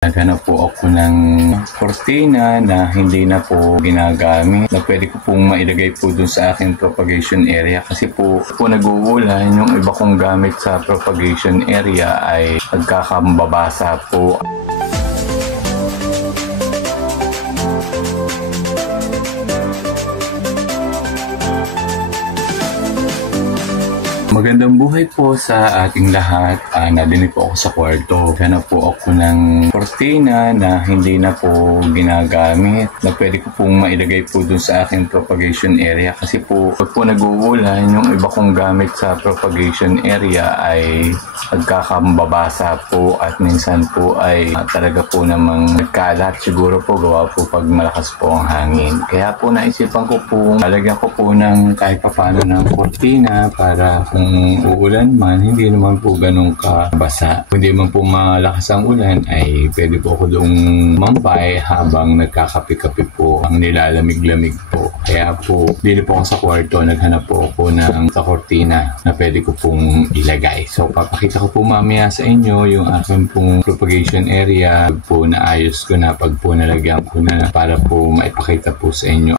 Naghanap po ako ng cortina na hindi na po ginagamit na pwede ko pong mailagay po dun sa aking propagation area kasi po nag-uulan, yung iba kong gamit sa propagation area ay nagkakambabasa po. Magandang buhay po sa ating lahat. Nadinig po ako sa kwarto. Hanap po ako ng cortina na hindi na po ginagamit na pwede ko pong mailagay po dun sa aking propagation area kasi po nag-uulan, yung iba kong gamit sa propagation area ay nagkakambabasa po at minsan po ay talaga po namang nagkalat. Siguro po gawa po pag malakas po ang hangin. Kaya po naisipan ko po, lalagyan ko po ng kahit papano ng cortina para kung uulan man, hindi naman po ganun kabasa. Kung hindi man po malakas ang ulan, ay pwede po ako doong mambay habang nagkakapi-kapi po ang nilalamig-lamig po. Kaya po, dito po ako sa kwarto, naghanap po ako ng sa cortina na pwede ko pong ilagay. So, papakita ko po mamaya sa inyo yung aking pong propagation area po na ayos ko na pag po nalagyan ko na para po maipakita po sa inyo.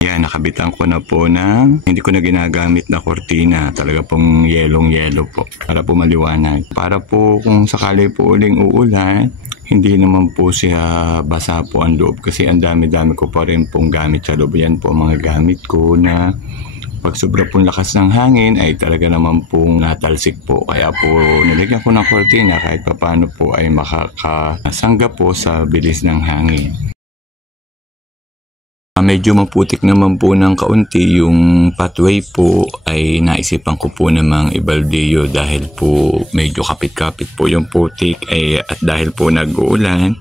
Yan, nakabitan ko na po ng hindi ko na ginagamit na cortina. Talaga pong yellow po para po maliwanag. Para po kung sakali po uling uulan, hindi naman po siya basa po ang loob kasi ang dami-dami ko pa rin pong gamit sa loob. Yan po mga gamit ko na pag sobra pong lakas ng hangin ay talaga naman pong natalsik po. Kaya po nilagyan ko ng cortina kahit paano po ay makakasangga po sa bilis ng hangin. Medyo maputik naman po ng kaunti yung pathway po ay naisipan ko po namang ibaldeo dahil po medyo kapit-kapit po yung putik at dahil po nag-uulan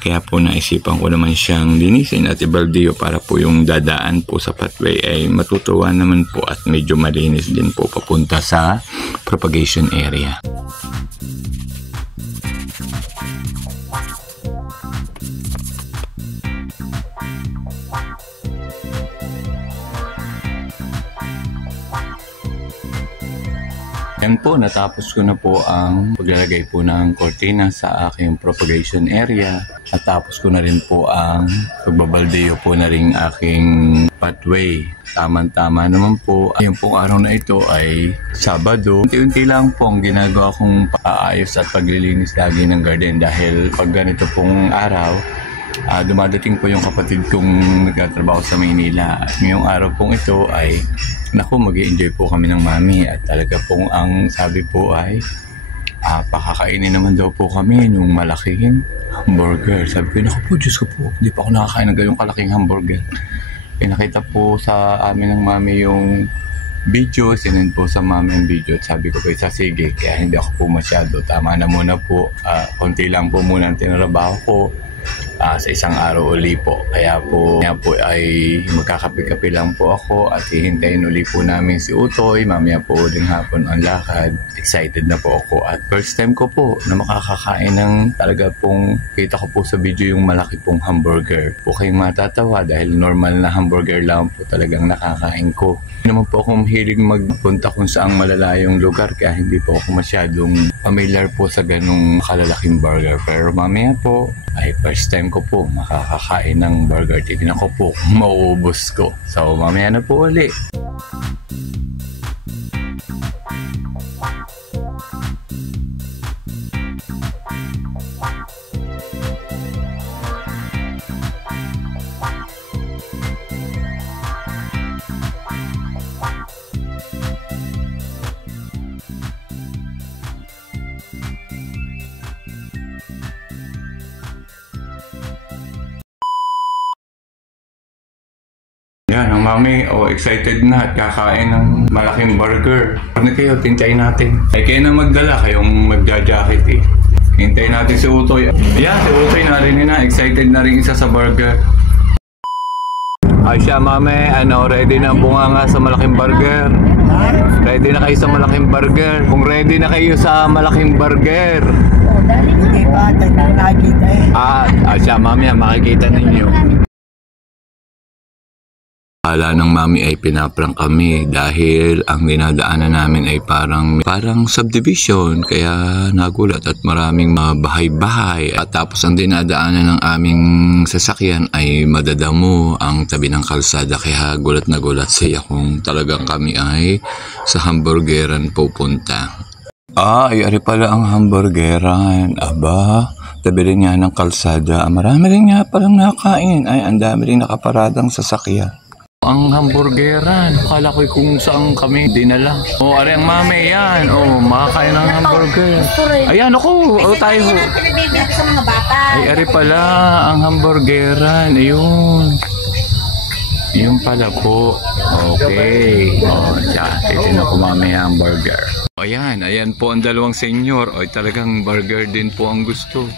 kaya po naisipan ko naman siyang linisin at ibaldeo para po yung dadaan po sa pathway ay matutuwa naman po at medyo malinis din po papunta sa propagation area. Yan po, natapos ko na po ang paglalagay po ng cortina sa aking propagation area. Natapos ko na rin po ang pagbabaldeo po na rin aking pathway. Tama-tama naman po. Yung pong araw na ito ay Sabado. Unti-unti lang po ang ginagawa kong paayos at paglilinis lagi ng garden dahil pag ganito pong araw, dumadating po yung kapatid kong nagtatrabaho sa Maynila. At ngayong araw pong ito ay naku, mag-i-enjoy po kami ng mami at talaga pong ang sabi po ay pakakainin naman daw po kami nung malaking hamburger. Sabi ko, naku po, Diyos ko po, hindi pa ako nakakain ng ganyong kalaking hamburger. Nakita po sa amin ng mami yung video, sinend po sa mami ang video at sabi ko po, sige, kaya hindi ako po masyado. Tama na muna po, konti lang po muna ang tinrabaho ko. Sa isang araw uli po. Kaya po ay magkakape-kape lang po ako at hihintayin uli po namin si Utoy. Mamaya po uling hapon ang lakad. Excited na po ako at first time ko po na makakakain ng talaga pong kita ko po sa video yung malaki pong hamburger. Po kayong matatawa dahil normal na hamburger lang po talagang nakakain ko. Hindi naman po akong mahilig magpunta kung saang malalayong lugar kaya hindi po ako masyadong familiar po sa ganung kalalaking burger. Pero mamaya po ay first time ko po makakakain ng burger. Tignan ko po kung mauubos ko. So mamaya na po ulit. Yan, ang mami, excited na at kakain ng malaking burger. Ano kayo, tintayin natin. Ay kayo na magdala, kayong magja-jacket eh. Hintayin natin si Utoy. Yan, si Utoy narinig na, excited na rin isa sa burger. Ay siya mami, ready na ang bunganga sa malaking burger. Ready na kayo sa malaking burger? Kung ready na kayo sa malaking burger. Hindi pa, nakikita Siya, mamaya makikita ninyo. Akala ng mami ay pinaprank kami dahil ang dinadaanan namin ay parang subdivision, kaya nagulat at maraming bahay-bahay. At tapos ang dinadaanan ng aming sasakyan ay madadamo ang tabi ng kalsada, kaya gulat na gulat siya kung talagang kami ay sa hamburgeran pupunta. Ay pala ang hamburgeran. Aba, tabi rin nga ng kalsada. Marami rin nga palang nakain. Ay, ang dami rin nakaparadang sasakyan. Ang hamburgeran, akala ko kung saan kami dinala. Ari ang mami, yan. Makakain ng hamburger. Ayan, tayo. Pinibibigyan sa mga bata. Ay, ari pala ang hamburgeran. Ayun. Yun pala po. Okay. Titignan ko mamaya ang burger. Ayan po ang dalawang senyor. Talagang burger din po ang gusto.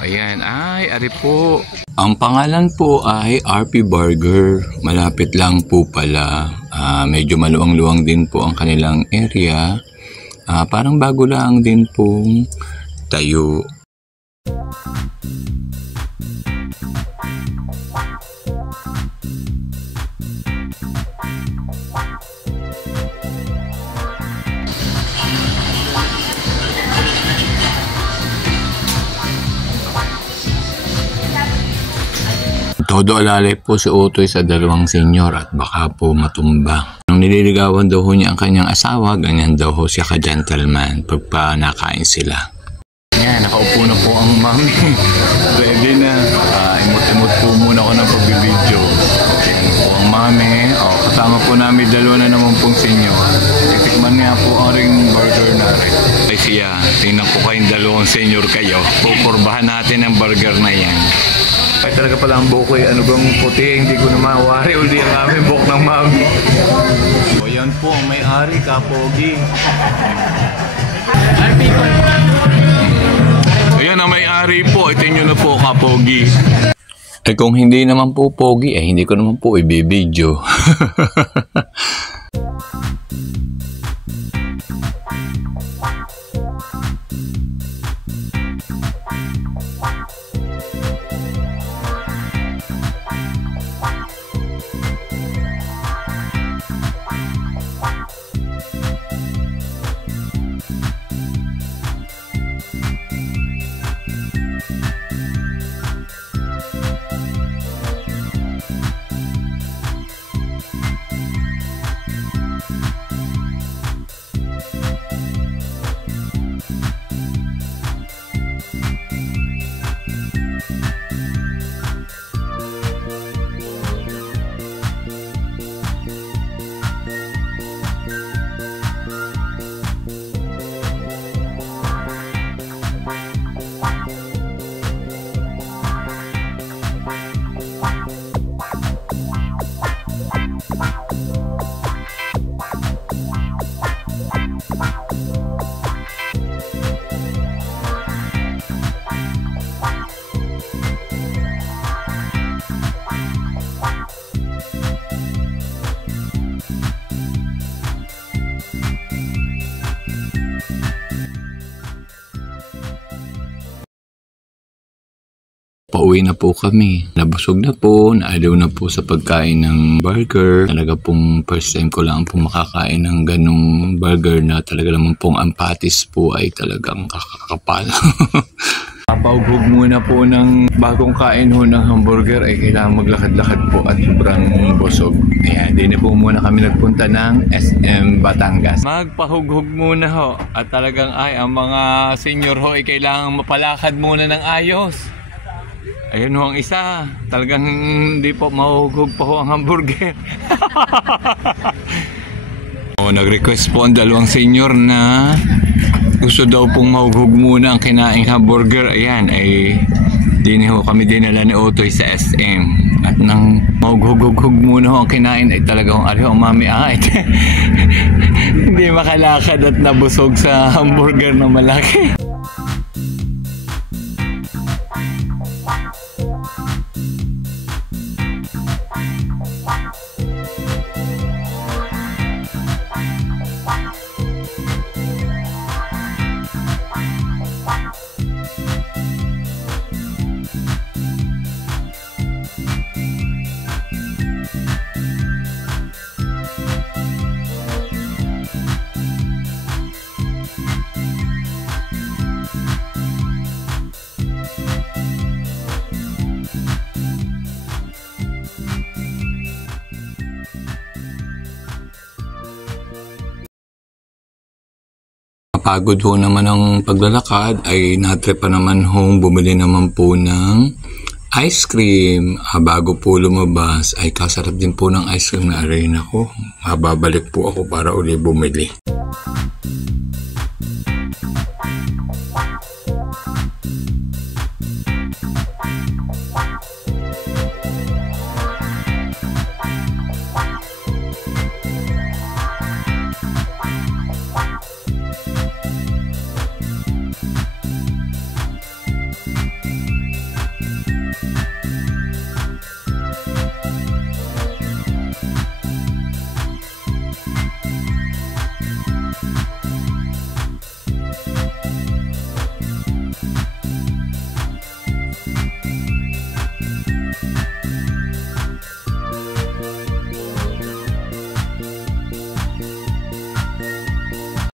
Ayan. Ari po. Ang pangalan po ay RP Burger. Malapit lang po pala. Medyo maluwang-luwang din po ang kanilang area. Parang bago lang din pong tayo. Todo alalay po si Utoy sa dalawang senyor at baka po matumba. Nung nililigawan daw niya ang kanyang asawa, ganyan daw siya ka-gentleman pagpa nakain sila. Yan, nakaupo na po ang mami. Ready na. Imot-imot po muna ako ng pagbibideo. Yan po ang mami. Kasama po namin dalawa na naman pong senyor. Titikman nga po ang ring burger na rin. Ay siya, tingnan po kayong dalawang senyor kayo. Pupurbahan natin ang burger na yan. Ay talaga pala ang buhok ko ano bang puti, hindi ko na mawari uli ang aming buhok ng mami. Yan po ang may-ari, Kapogi. Ayan ang may-ari po, ito nyo na po, Kapogi. Kung hindi naman po pogi, hindi ko naman po ibibidyo. Pauwi na po kami. Nabusog na po, naaliw na po sa pagkain ng burger. Talaga pong first time ko lang pong makakain ng ganong burger na talaga naman pong ang patis po ay talagang kakakapal. Papaughog muna po ng bagong kain ho ng hamburger ay kailangan maglakad-lakad po at sobrang busog. Ayan, din po muna kami nagpunta ng SM Batangas. Magpahughog muna ho at talagang ang mga senior ho ay kailangan mapalakad muna ng ayos. Ayun ho ang isa, talagang hindi po mahuhug pa ho ang hamburger. Nag-request po ang dalawang senior na gusto daw pong mahuhug muna ang kinaing hamburger. Ayan, ay din ho kami dinala ni Utoy sa SM. At nang mahuhug muna ho ang kinain ay talagang ang mami hindi makalakad at nabusog sa hamburger na malaki. Pagod ho naman ang paglalakad ay natrip pa naman hong bumili naman po ng ice cream. Bago po lumabas ay kasarap din po ng ice cream na arena ko. Babalik po ako para uli bumili.